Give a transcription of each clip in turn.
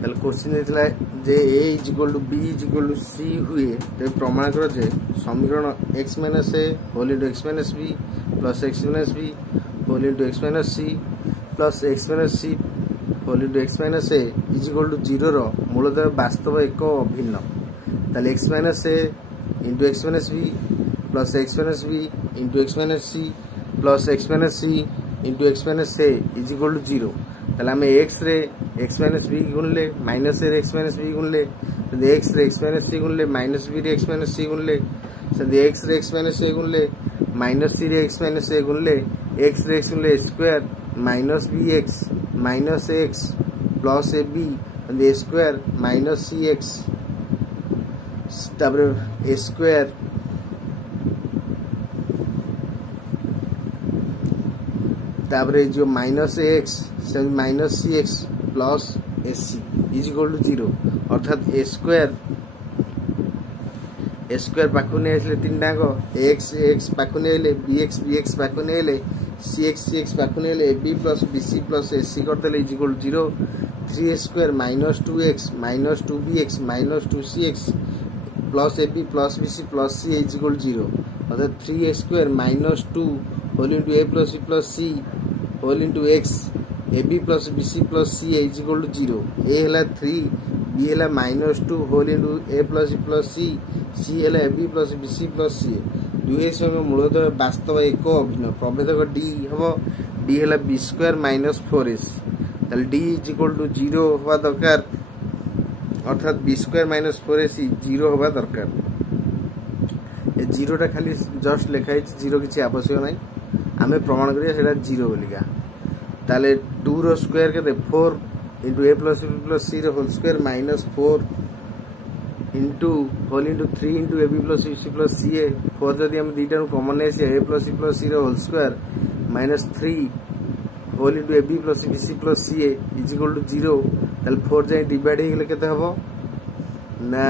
ताले question देथिला J a = b = c हुए ते प्रमाण कर जे समीकरण x - a whole into x - b plus x - b whole into x - c plus x - c whole into x - a = 0 रो मूलतः वास्तव एक अभिन्न ताले x - a into x - b plus x - b into x - c plus x - c into x - a = 0 ताले हमें x रे x - b गुणले माइनस रे x - b गुणले x रे x - c गुणले माइनस b रे x - c गुणले x रे x - a गुणले माइनस c रे x - a गुणले x रे x गुणले square minus bx minus x plus ab a square minus cx तापर a स्क्वायर तापर जो माइनस एक्स से माइनस सी एक्स प्लस एस सी = 0 अर्थात ए स्क्वायर पाखु नहीं आसले तीन टाक एक्स एक्स पाखु नहीं आइले बी एक्स पाखु नहीं आइले सी एक्स पाखु नहीं आइले b plus b c plus s c करदेले = 0 3a² minus 2x minus 2bx minus 2cx plus ab plus bc plus c = 0 अर्थात 3a² minus 2 whole into a plus b plus c whole into x ab plus bc plus c = 0 a हैला 3 b हैला minus 2 whole into a plus b plus c c हैला ab plus bc plus c दुहे संग मूलतः वास्तव एक अभिन्न प्रभेदक d हबो d हैला b² माइनस 4ac ताले d = 0 होबा दरकार अर्थात b² माइनस 4ac 0 होबा दरकार ए 0 टा खाली जस्ट लिखाई 0 किछि आवश्यक नाही आमे प्रमाण करिया सेटा 0 बोलिका ताले 2 रो स्क्वायर के 4 into a plus b plus c रो whole square minus 4 into whole into 3 into ab plus c plus ca 4 जदी हम दीटा नु कॉमन नै से a plus b plus c रो whole square minus 3 whole into ab plus c plus ca = 0 ताले 4 जाय divide हे गेले केते हबो ना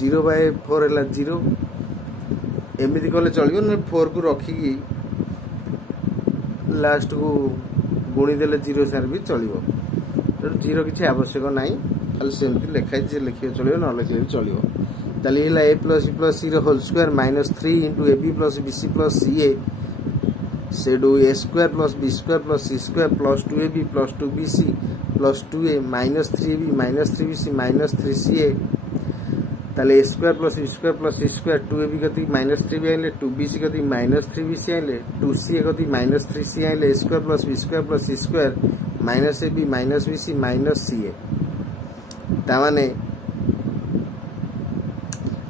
0/4 हैला 0 एमिति कले चलियो न 4 को रखी की लास्ट को गुणी देले 0 सार भी चलियो तो 0 किछि आवश्यक नाही खाली सेमति लिखाइ जे लिखियो चलियो न लिखियो चलियो ताले हैला a plus b plus c रो whole square minus 3 into ab plus bc plus ca सेडो a² plus b² plus c² plus 2ab plus 2bc plus 2a minus 3ab minus 3bc minus 3ca ताले a² plus b² plus c² 2ab गति minus 3b आइले 2bc गति minus 3bc आइले 2ca गति minus 3c आइले a² plus b² plus c² minus ab minus bc minus ca ता माने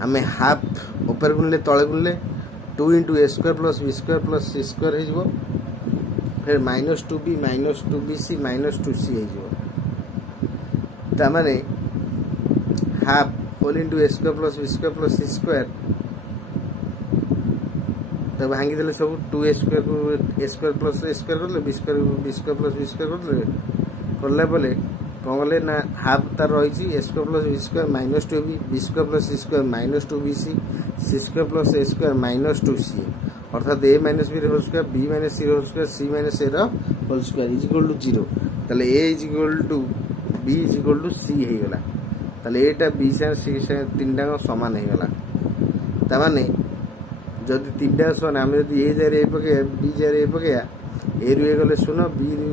हमें हाफ ऊपर गुणले तळे गुणले 2 into a² plus b² plus c² हे जिवो फिर minus 2b minus 2bc minus 2c हे जिवो ता माने half whole into a² plus b² plus c² तब भांगी देले सब 2a² को a² प्लस a² करले b² प्लस b² करले करला बोले कहले ना हाफ तार रही a² plus b² minus 2b b² plus c² minus 2bc c² plus a² minus 2c अर्थात a minus b whole square b minus c whole square c minus a whole square = 0 ताले a = b = c हे गला ताले एटा b से c से तीन टाको समान हे गला ता माने जदी तीनटा समान हम जदी a जारे a पके b जारे a पके a रु a गले 0 b रु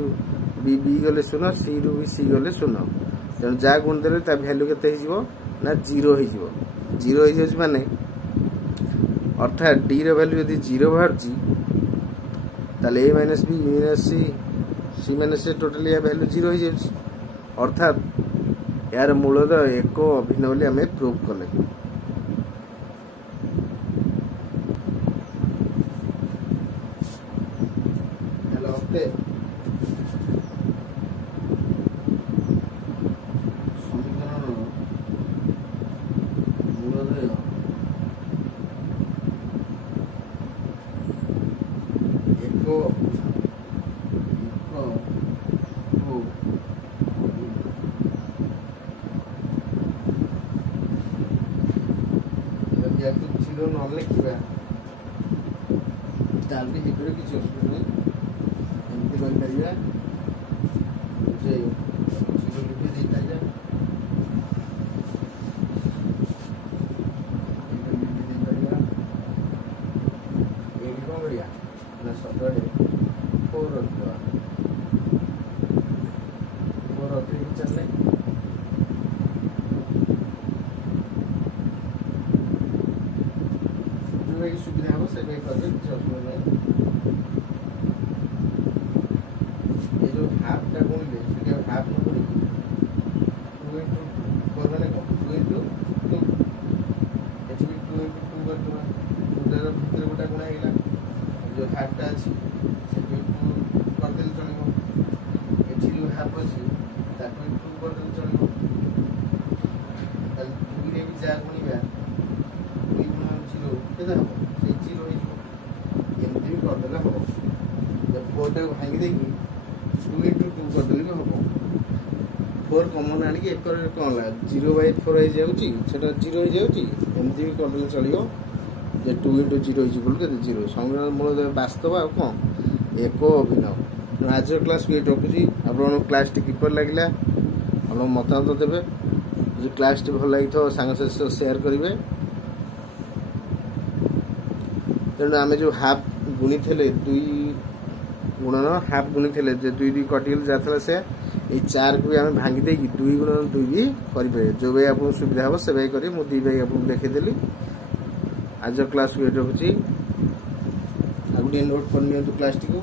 b गले 0 c रु b c गले 0 तन जा गुण देले ता वैल्यू केते हे जिवो ना 0 हे जिवो 0 हे जस माने अर्थात d रो वैल्यू यदि 0 बाहरची ताले a minus b minus c minus a total या वैल्यू 0 हे जाउची अर्थात यार मूलतः एक अभिन्न बोली हमें प्रूव कले हेलो ओके समीकरण मूलतः जीरो न लिखा ताल भी हिब्रे किसी असुविधा नहीं एमती रही पारिबा जे जीरो लिखि दे पाइबा रखी चलने जो सुविधा हम से करते किसी असुविधा नहीं। ये जो हाफ टा गुणिले से हाफ न गुणी 2 into 4 माने 2 into 2 एच भी 2 into 2 कर दूंगा उधर भीतर गोटा गुणा हैला जो हाफ टा अछि से 2 कर देल चलिबो एच जो हाफ अछि ताको 2 कर देल चलिबो तल 2 रे भी 4 गुणिबा 2 गुणा 0 केदा हो से 0 हे एमती भी कर देला हो जब 4 टा भांगी देगी 2 into 2 कर देले भी हो 4 कॉमन आनी एक पर कोन ला 0/4 हे जाउची सेटा 0 हे जाउची एमती भी कर देले चलियो जे 2 into 0 इज इक्वल के 0 संग्रह मूल वास्तव आ कोन एको अभिनव आज क्लास के टॉपिक आपण क्लास टी किपर लागला आपण मतामत देबे जो क्लास टी भल लागि तो संग से शेयर करिवे तेणु आमे जो हाफ गुणी थेले 2 गुणन हाफ गुणी थेले जे 2 2 कटिल जाथला से ए 4 को आमे भांगी दे कि 2 गुणन 2 भी करि पे जो बे आपन सुविधा हो से बे करी मु दी बे आपन देखि देली आज क्लास को एटो होची आगुडी नोट कर नियो तो क्लास टी को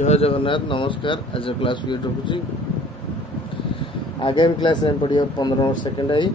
जय जगन्नाथ नमस्कार आज क्लास वीडियो रखुची आगामी क्लास में पढ़िया 15 सेकंड आई।